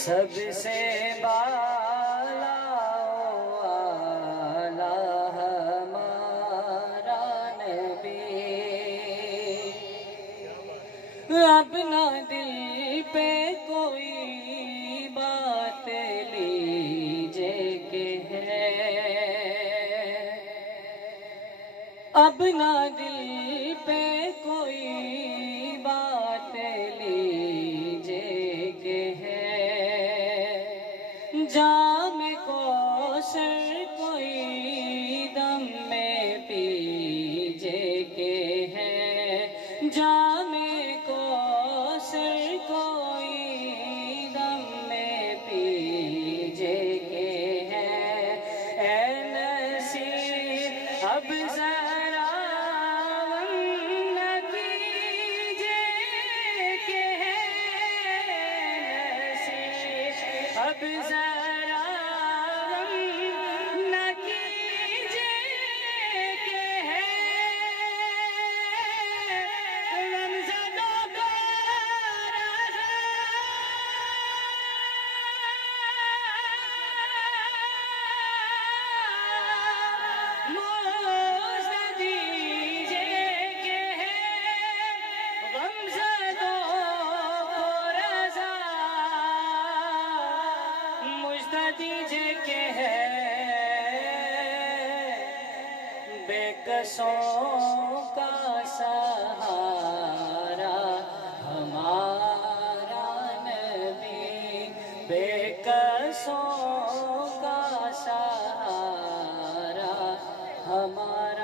سب سے بالا والا ہمارا نبی، اپنا دل پہ کوئی بات لیجے کہ ہے، اپنا دل پہ کوئی بات لیجے کہ ہے، جام کوثر کوئی دم میں پیجے کہ ہے، جام کوثر کوئی دم میں پیجے کہ ہے، اے نصیب اب ذرا غم نہ کیجے کہ ہے، نصیب اب ذرا غم نہ کیجے کہ ہے، غمزدوں کو رضا موزہ دیجے کہ ہے، غمزدوں کو رضا موزہ دیجے کہ ہے، بے کسوں کا سہارا ہمارا نبی، بے کسوں کا سہارا ہمارا